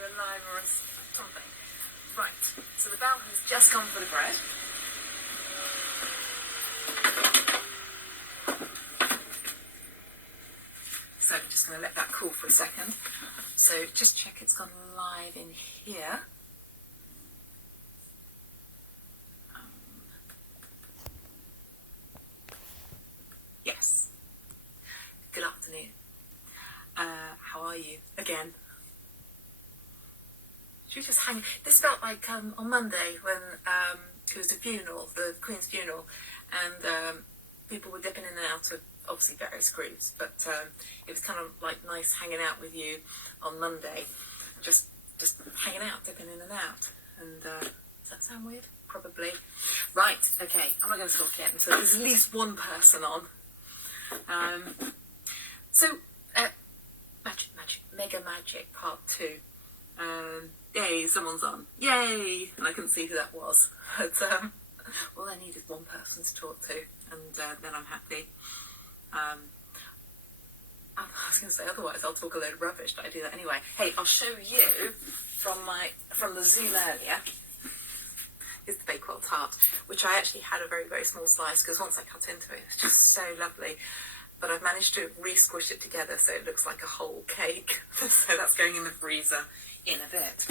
do a live or something. Right, so the bell has just gone for the bread. So I'm just going to let that cool for a second. So just check it's gone live in here. Yes. Good afternoon. How are you? Again. Should we just hang? This felt like on Monday when it was the funeral, the Queen's funeral, and people were dipping in and out of obviously various groups, but it was kind of like nice hanging out with you on Monday, just hanging out, dipping in and out. And does that sound weird? Probably. Right. Okay. I'm not going to talk yet until there's at least one person on. Megga Magic Part 2. Yay, someone's on. Yay! And I couldn't see who that was. But, all I needed one person to talk to, and then I'm happy. I was going to say otherwise I'll talk a load of rubbish, but I do that anyway. Hey, I'll show you from the Zoom earlier. Is the Bakewell tart, which I actually had a very, very small slice, because once I cut into it, it's just so lovely. But I've managed to re-squish it together so it looks like a whole cake. So that's going in the freezer in a bit.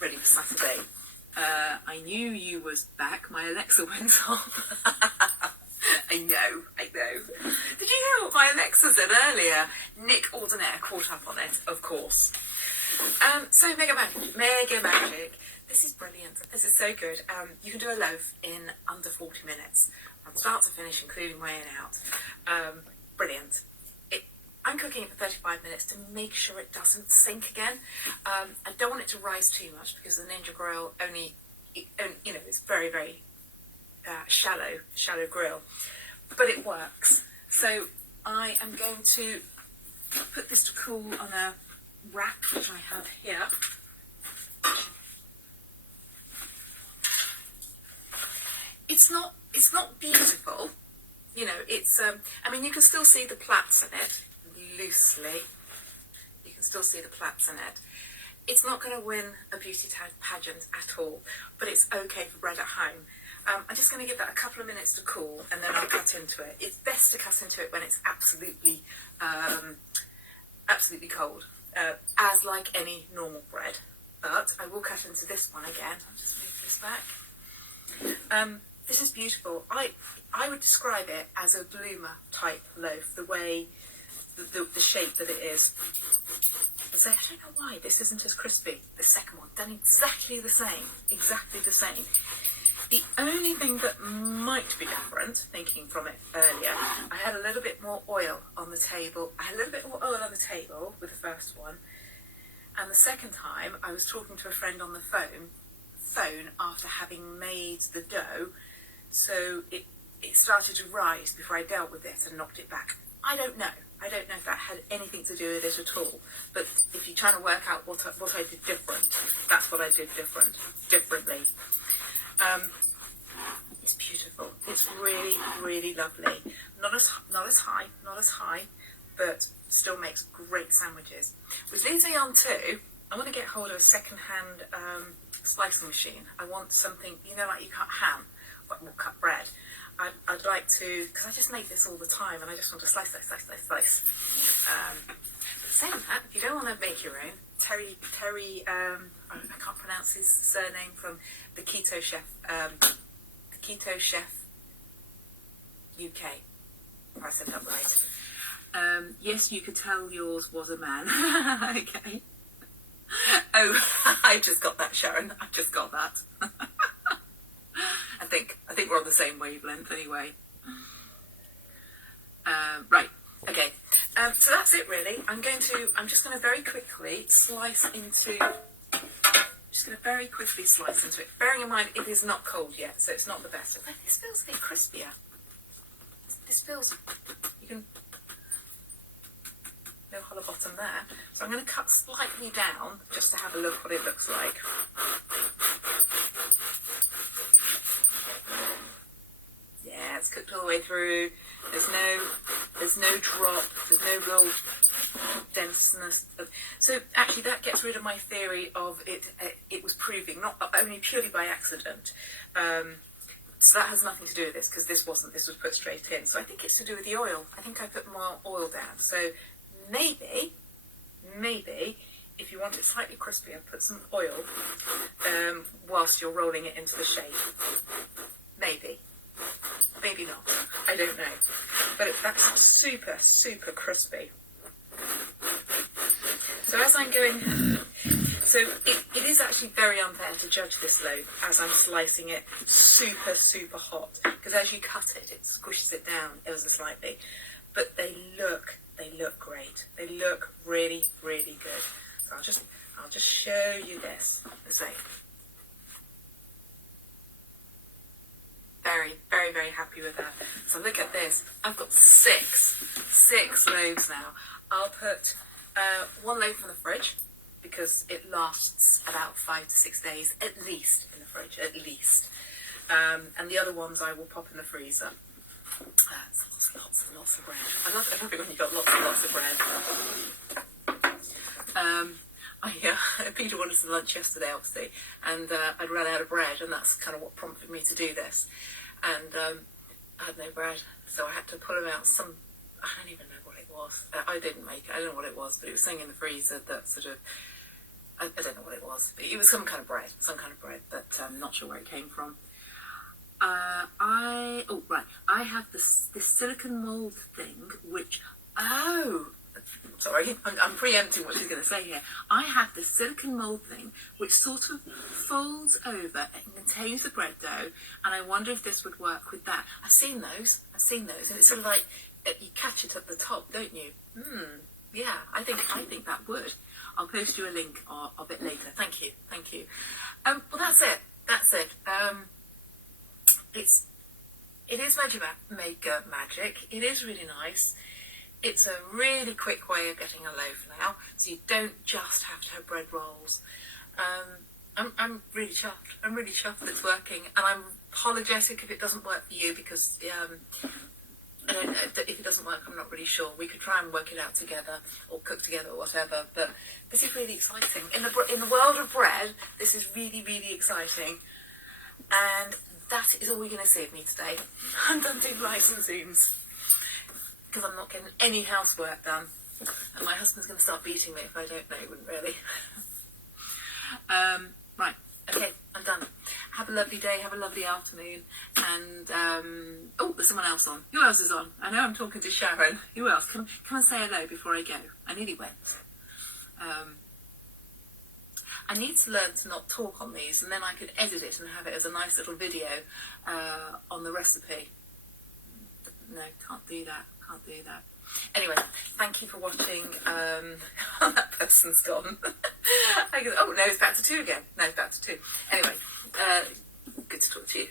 Ready for Saturday. I knew you was back. My Alexa went off. I know. Did you hear what my Alexa said earlier? Nick Ordinaire caught up on it, of course. So Megga Magic. This is brilliant. This is so good. You can do a loaf in under 40 minutes, from start to finish, including weighing out. Brilliant. I'm cooking it for 35 minutes to make sure it doesn't sink again. I don't want it to rise too much because the Ninja Grill only it's very, very shallow grill, but it works. So I am going to put this to cool on a rack, which I have here. It's not beautiful, it's, I mean, you can still see the plaits in it, loosely. You can still see the plaits in it. It's not going to win a beauty pageant at all, but it's okay for bread at home. I'm just going to give that a couple of minutes to cool, and then I'll cut into it. It's best to cut into it when it's absolutely cold, as like any normal bread. But I will cut into this one again. I'll just move this back. This is beautiful. I would describe it as a bloomer type loaf, the way, the shape that it is. So I don't know why this isn't as crispy. The second one, done exactly the same. The only thing that might be different, thinking from it earlier, I had a little bit more oil on the table. With the first one. And the second time, I was talking to a friend on the phone after having made the dough, so it started to rise before I dealt with it and knocked it back. I don't know if that had anything to do with it at all, but if you're trying to work out what I did different, that's what I did differently. It's beautiful. It's really, really lovely. Not as high, but still makes great sandwiches. Which leads me on to, I want to get hold of a second-hand slicing machine. I want something, like you cut ham, or cut bread. I'd like to, because I just make this all the time, and I just want to slice. But saying that, if you don't want to make your own, Terry, I can't pronounce his surname, from the Keto Chef UK. If I said that right. Yes, you could tell yours was a man. Okay. Oh, I just got that, Sharon. I just got that. I think we're on the same wavelength anyway. Right. Okay. So that's it really. I'm just going to very quickly slice into it. Bearing in mind it is not cold yet, so it's not the best. But this feels a bit crispier. This feels, you can, no hollow bottom there. So I'm going to cut slightly down just to have a look what it looks like. Yeah, it's cooked all the way through. There's no drop. There's no real denseness. So actually that gets rid of my theory of it was proving, not only purely by accident. So that has nothing to do with this, because this was put straight in. So I think it's to do with the oil. I think I put more oil down. So maybe, if you want it slightly crispier, put some oil whilst you're rolling it into the shape. Maybe. Maybe not. I don't know. But that's super, super crispy. So as I'm going... So it is actually very unfair to judge this loaf as I'm slicing it super, super hot. Because as you cut it, it squishes it down ever so slightly. But they look great. They look really, really good. So I'll just show you this. It's like very, very, very happy with that. So look at this. I've got six loaves now. I'll put one loaf in the fridge, because it lasts about 5 to 6 days at least in the fridge, at least. And the other ones I will pop in the freezer. Lots and lots of bread. I love it when you've got lots and lots of bread. Peter wanted some lunch yesterday, obviously, and I'd run out of bread, and that's kind of what prompted me to do this. And I had no bread, so I had to pull him out some. I don't even know what it was. I didn't make it. I don't know what it was, but it was something in the freezer that sort of. I don't know what it was, but it was some kind of bread, but I'm not sure where it came from. I have this silicone mould thing, which, sorry, I'm preempting what she's going to say here. I have this silicone mould thing, which sort of folds over and contains the bread dough, and I wonder if this would work with that. I've seen those, and it's sort of like, you catch it at the top, don't you? Yeah, I think that would. I'll post you a link a bit later. Thank you. Well, that's it. It is Megga Magic. It is really nice. It's a really quick way of getting a loaf now, so you don't just have to have bread rolls. I'm really chuffed. I'm really chuffed it's working, and I'm apologetic if it doesn't work for you, because if it doesn't work, I'm not really sure. We could try and work it out together, or cook together, or whatever. But this is really exciting. In the world of bread, this is really, really exciting. And that is all we're going to see of me today. I'm done doing lights and zooms, because I'm not getting any housework done. And my husband's going to start beating me if I don't know, wouldn't really. Right, okay, I'm done. Have a lovely day, have a lovely afternoon, and there's someone else on. Who else is on? I know I'm talking to Sharon. Who else? Come and say hello before I go. I nearly went. I need to learn to not talk on these, and then I could edit it and have it as a nice little video on the recipe. No, can't do that. Anyway, thank you for watching. That person's gone. Oh no, it's back to 2 again. No, it's back to 2. Anyway, good to talk to you.